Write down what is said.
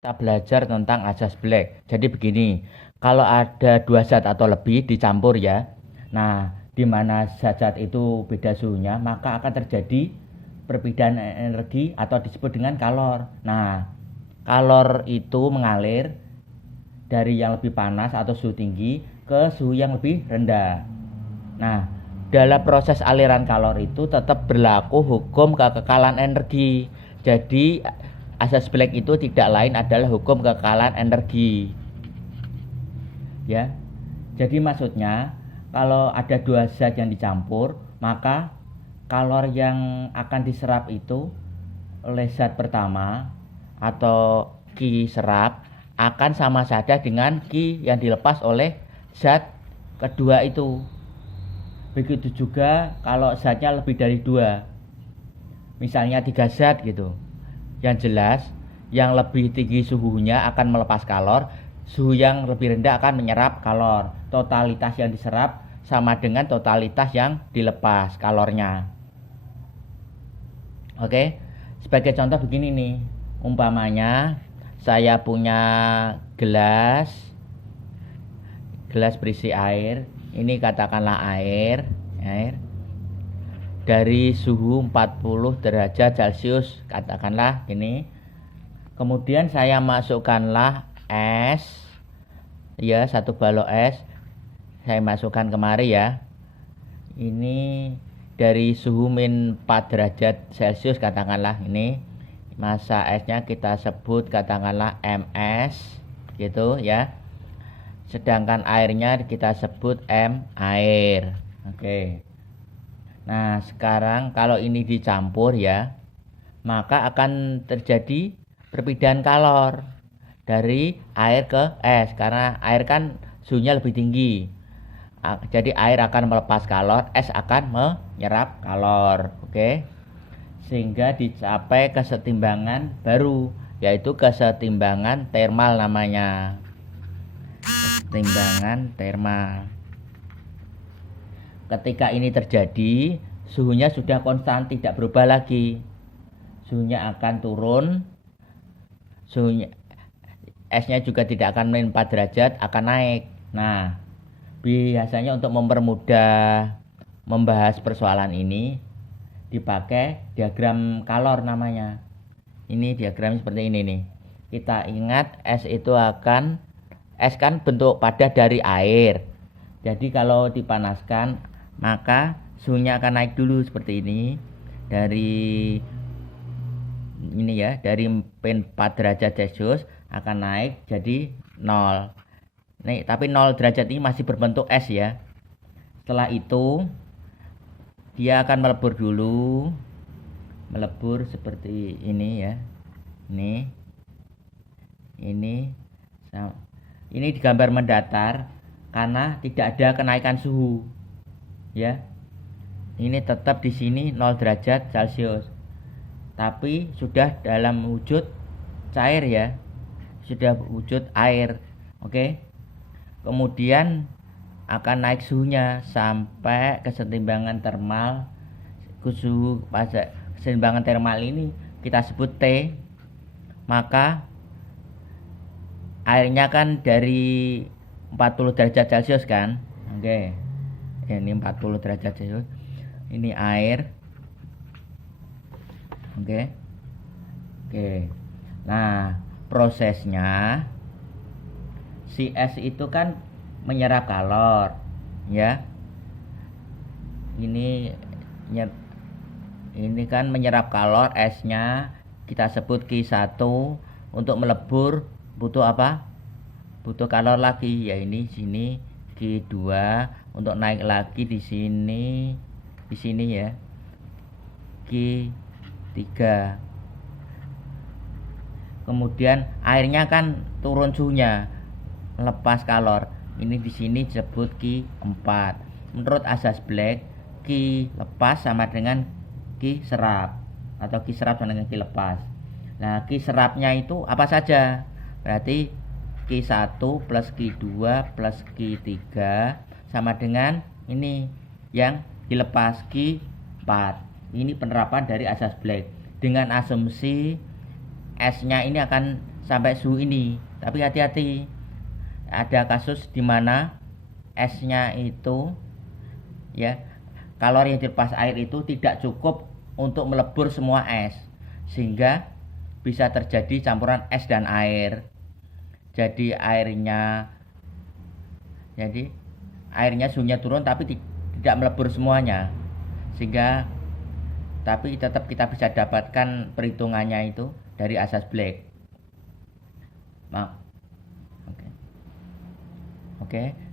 Kita belajar tentang asas Black. Jadi begini, kalau ada dua zat atau lebih dicampur ya, nah di mana zat-zat itu beda suhunya, maka akan terjadi perbedaan energi atau disebut dengan kalor. Nah, kalor itu mengalir dari yang lebih panas atau suhu tinggi ke suhu yang lebih rendah. Nah, dalam proses aliran kalor itu tetap berlaku hukum kekekalan energi. Jadi asas Black itu tidak lain adalah hukum kekekalan energi. Ya. Jadi maksudnya kalau ada dua zat yang dicampur, maka kalor yang akan diserap itu oleh zat pertama atau Ki serap akan sama saja dengan Ki yang dilepas oleh zat kedua itu. Begitu juga kalau zatnya lebih dari dua, misalnya 3 zat gitu. Yang jelas yang lebih tinggi suhunya akan melepas kalor, suhu yang lebih rendah akan menyerap kalor. Totalitas yang diserap sama dengan totalitas yang dilepas kalornya. Oke, sebagai contoh begini nih, umpamanya saya punya gelas berisi air. Ini katakanlah air dari suhu 40 derajat Celcius, katakanlah ini. Kemudian saya masukkanlah es, ya, satu balok es. Saya masukkan kemari ya. Ini dari suhu min 4 derajat Celcius, katakanlah ini. Massa esnya kita sebut katakanlah MS gitu ya. Sedangkan airnya kita sebut M air. Oke. Nah, sekarang kalau ini dicampur ya, maka akan terjadi perbedaan kalor dari air ke es, karena air kan suhunya lebih tinggi. Jadi air akan melepas kalor, es akan menyerap kalor. Oke. Sehingga dicapai kesetimbangan baru, yaitu kesetimbangan termal namanya. Kesetimbangan termal. Ketika ini terjadi, suhunya sudah konstan, tidak berubah lagi. Suhunya akan turun, suhunya esnya juga tidak akan min 4 derajat, akan naik. Nah, biasanya untuk mempermudah membahas persoalan ini dipakai diagram kalor namanya. Ini diagram seperti ini nih. Kita ingat es kan bentuk padat dari air. Jadi kalau dipanaskan maka suhunya akan naik dulu seperti ini. Dari ini ya, dari 4 derajat Celcius akan naik jadi 0. Nih, tapi 0 derajat ini masih berbentuk es ya. Setelah itu dia akan melebur dulu. Melebur seperti ini ya. Ini digambar mendatar karena tidak ada kenaikan suhu. Ya. Ini tetap di sini 0 derajat Celcius. Tapi sudah dalam wujud cair ya. Sudah wujud air. Oke. Kemudian akan naik suhunya sampai kesetimbangan termal. Suhu pada kesetimbangan termal ini kita sebut T. Maka airnya kan dari 40 derajat Celcius kan. Oke. Ini 40 derajat Celcius. Ini air. Oke. Nah, prosesnya si es itu kan menyerap kalor ya. Ini kan menyerap kalor, esnya kita sebut Q1. Untuk melebur butuh apa? Butuh kalor lagi, ya ini sini Q2. Untuk naik lagi di sini ya Q3. Kemudian airnya kan turun suhunya, lepas kalor. Ini di sini disebut Q4. Menurut asas Black, Q lepas sama dengan Q serap, atau Q serap sama dengan Q lepas. Nah, Q serapnya itu apa saja? Berarti Q1 plus Q2 plus Q3 sama dengan ini yang dilepas Q4. Ini penerapan dari asas Black dengan asumsi esnya ini akan sampai suhu ini. Tapi hati-hati, ada kasus di mana esnya itu ya, kalori yang dilepas air itu tidak cukup untuk melebur semua es, sehingga bisa terjadi campuran es dan air. Jadi airnya suhunya turun tapi tidak melebur semuanya, sehingga tapi tetap kita bisa dapatkan perhitungannya itu dari asas Black. Oke.